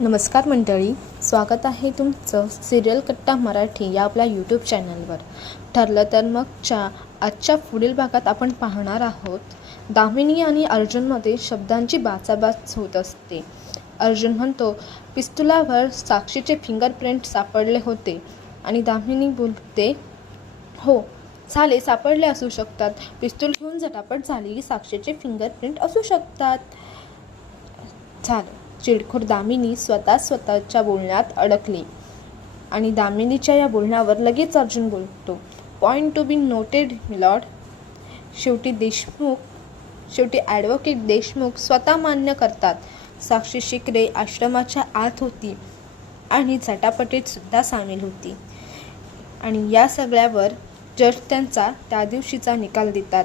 नमस्कार मंडळी, स्वागत आहे तुमचं सिरियल कट्टा मराठी या आपल्या यूट्यूब चॅनलवर. ठरलं तर मगच्या आजच्या पुढील भागात आपण पाहणार आहोत दामिनी आणि अर्जुनमध्ये शब्दांची बाचाबाच होत असते. अर्जुन म्हणतो, पिस्तुलावर साक्षीचे फिंगरप्रिंट सापडले होते आणि दामिनी बोलते, हो झाले, सापडले असू शकतात. पिस्तूल घेऊन झटापट झालेली साक्षीचे फिंगरप्रिंट असू शकतात. झालं. चिडखोर दामिनी स्वतःच्या बोलण्यात अडकली आणि दामिनीच्या या बोलण्यावर लगेच अर्जुन बोलतो, point to be noted milord. शेवटी ॲडव्होकेट देशमुख स्वतः मान्य करतात, साक्षी शिकरे आश्रमाच्या आत होती आणि झटापटीत सुद्धा सामील होती आणि या सगळ्यावर जज त्यांचा त्या दिवशीचा निकाल देतात.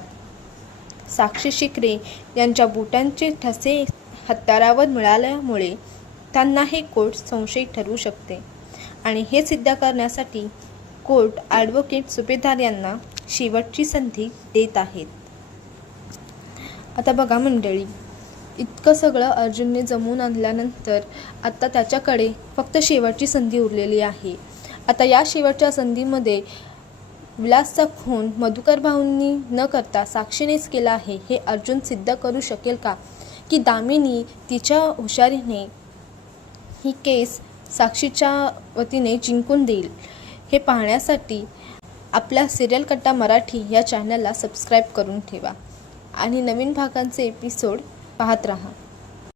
साक्षी शिकरे यांच्या बोटांचे ठसे हत्यारावर मिळाल्यामुळे त्यांना हे कोर्ट संशयित ठरवू शकते आणि हे सिद्ध करण्यासाठी कोर्ट ॲडव्होकेट सुभेदार यांना शेवटची संधी देत आहेत. आता बघा मंडळी, इतकं सगळं अर्जुनने जमवून आणल्यानंतर आता त्याच्याकडे फक्त शेवटची संधी उरलेली आहे. आता या शेवटच्या संधीमध्ये विलासचा खून मधुकर भाऊंनी न करता साक्षीनेच केला आहे हे अर्जुन सिद्ध करू शकेल का, की दामिनी तिच्या हुशारीने ही केस साक्षीच्या वतीने जिंकून देईल, हे पाहण्यासाठी आपल्या सिरियल कट्टा मराठी या चॅनलला सबस्क्राईब करून ठेवा आणि नवीन भागांचे एपिसोड पाहत राहा.